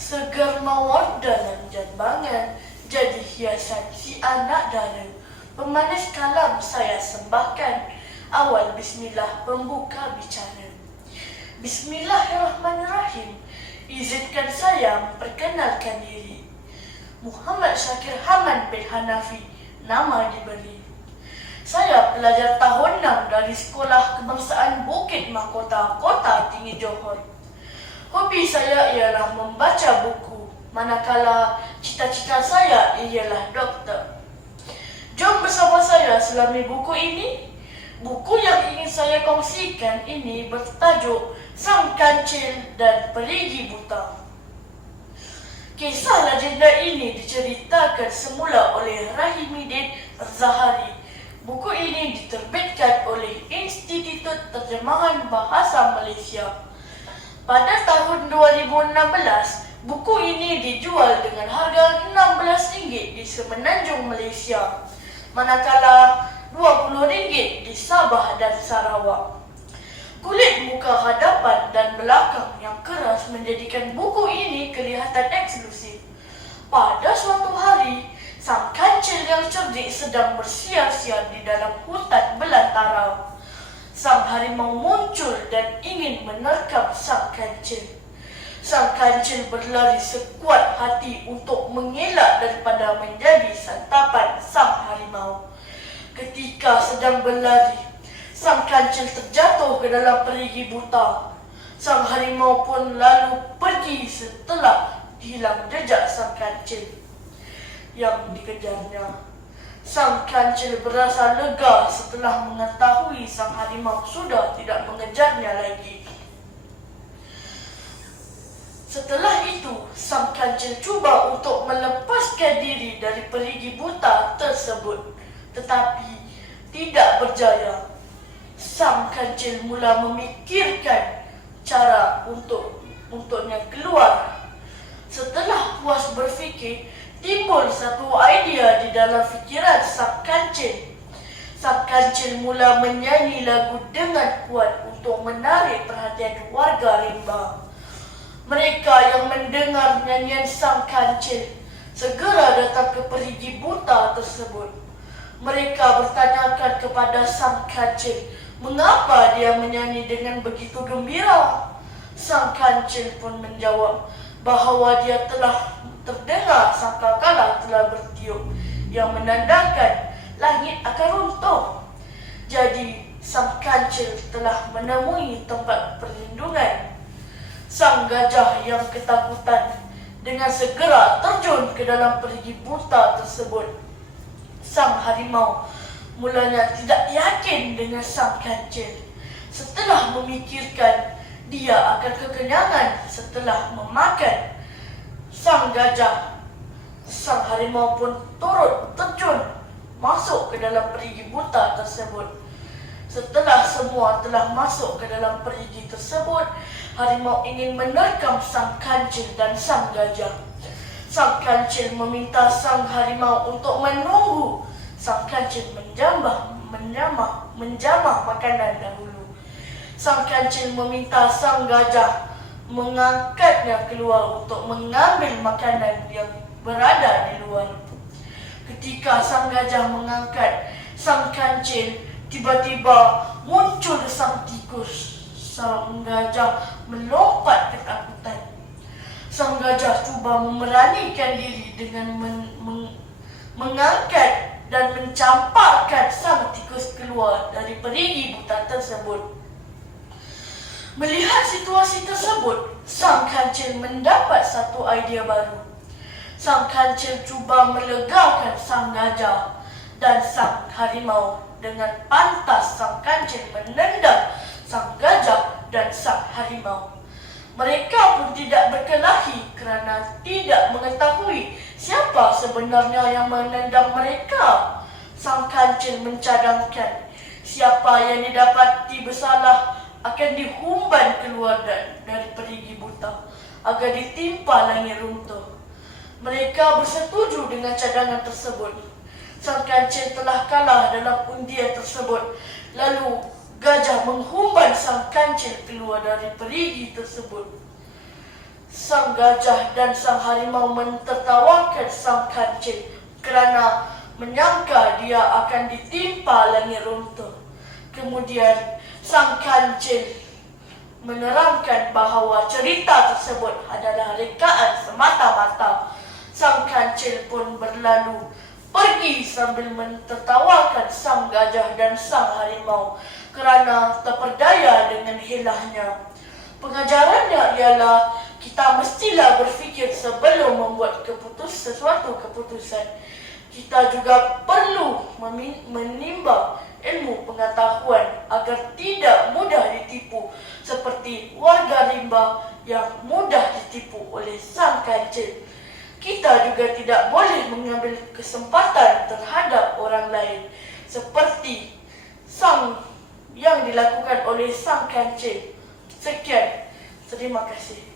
Segar mawar dalam jambangan, jadi hiasan si anak dara. Pemanis kalam saya sembahkan, awal bismillah pembuka bicara. Bismillahirrahmanirrahim, izinkan saya memperkenalkan diri. Muhammad Syakir Haman bin Hanafi, nama diberi. Saya pelajar tahun 6 dari Sekolah Kebangsaan Bukit Mahkota, Kota Tinggi Johor. Hobi saya ialah membaca buku, manakala cita-cita saya ialah doktor. Jom bersama saya selami buku ini. Buku yang ingin saya kongsikan ini bertajuk Sang Kancil dan Perigi Buta. Kisah legenda ini diceritakan semula oleh Rahimudin Zahari. Buku ini diterbitkan oleh Institut Terjemahan Bahasa Malaysia. Pada tahun 2016, buku ini dijual dengan harga RM16 di Semenanjung Malaysia, manakala RM20 di Sabah dan Sarawak. Kulit muka hadapan dan belakang yang keras menjadikan buku ini kelihatan eksklusif. Pada suatu hari, sang kancil yang cerdik sedang bersiar-siar di dalam hutan belantara. Sang harimau muncul dan ingin menerkam sang kancil. Sang kancil berlari sekuat hati untuk mengelak daripada menjadi santapan sang harimau. Ketika sedang berlari, sang kancil terjatuh ke dalam perigi buta. Sang harimau pun lalu pergi setelah hilang jejak sang kancil yang dikejarnya. Sang kancil berasa lega setelah mengetahui sang harimau sudah tidak mengejarnya lagi. Setelah itu, sang kancil cuba untuk melepaskan diri dari perigi buta tersebut, tetapi tidak berjaya. Sang kancil mula memikirkan cara untuknya keluar. Setelah puas berfikir, timbul satu idea di dalam fikiran sang kancil. Sang kancil mula menyanyi lagu dengan kuat untuk menarik perhatian warga rimba. Mereka yang mendengar nyanyian sang kancil segera datang ke perigi buta tersebut. Mereka bertanyakan kepada sang kancil mengapa dia menyanyi dengan begitu gembira. Sang kancil pun menjawab bahawa dia telah terdengar sangkakala telah bertiup yang menandakan langit akan runtuh. Jadi sang kancil telah menemui tempat perlindungan. Sang gajah yang ketakutan dengan segera terjun ke dalam perigi buta tersebut. Sang harimau mulanya tidak yakin dengan sang kancil. Setelah memikirkan, dia akan kekenyangan setelah memakan sang gajah. Sang harimau pun turut terjun masuk ke dalam perigi buta tersebut. Setelah semua telah masuk ke dalam perigi tersebut, harimau ingin menerkam sang kancil dan sang gajah. Sang kancil meminta sang harimau untuk menunggu. Sang kancil menjamah makanan dahulu. Sang kancil meminta sang gajah mengangkatnya keluar untuk mengambil makanan yang berada di luar. Ketika sang gajah mengangkat sang kancil, tiba-tiba muncul sang tikus. Sang gajah melompat ketakutan. Sang gajah cuba memberanikan diri dengan mengangkat dan mencampakkan sang tikus keluar dari perigi buta tersebut. Melihat situasi tersebut, sang kancil mendapat satu idea baru. Sang kancil cuba melegakan sang gajah dan sang harimau. Dengan pantas sang kancil menendang sang gajah dan sang harimau. Mereka pun tidak berkelahi kerana tidak mengetahui siapa sebenarnya yang menendang mereka. Sang kancil mencadangkan siapa yang didapati bersalah akan dihumban keluar dari perigi buta agar ditimpa langit runtuh. Mereka bersetuju dengan cadangan tersebut. Sang kancil telah kalah dalam undian tersebut. Lalu gajah menghumban sang kancil keluar dari perigi tersebut. Sang gajah dan sang harimau mentertawakan sang kancil kerana menyangka dia akan ditimpa langit runtuh. Kemudian sang kancil menerangkan bahawa cerita tersebut adalah rekaan semata-mata. Sang kancil pun berlalu pergi sambil mentertawakan sang gajah dan sang harimau kerana terperdaya dengan hilahnya. Pengajarannya ialah kita mestilah berfikir sebelum membuat sesuatu keputusan. Kita juga perlu menimbang ilmu pengetahuan agar tidak mudah ditipu seperti warga rimba yang mudah ditipu oleh sang kancil. Kita juga tidak boleh mengambil kesempatan terhadap orang lain seperti yang dilakukan oleh sang kancil. Sekian, terima kasih.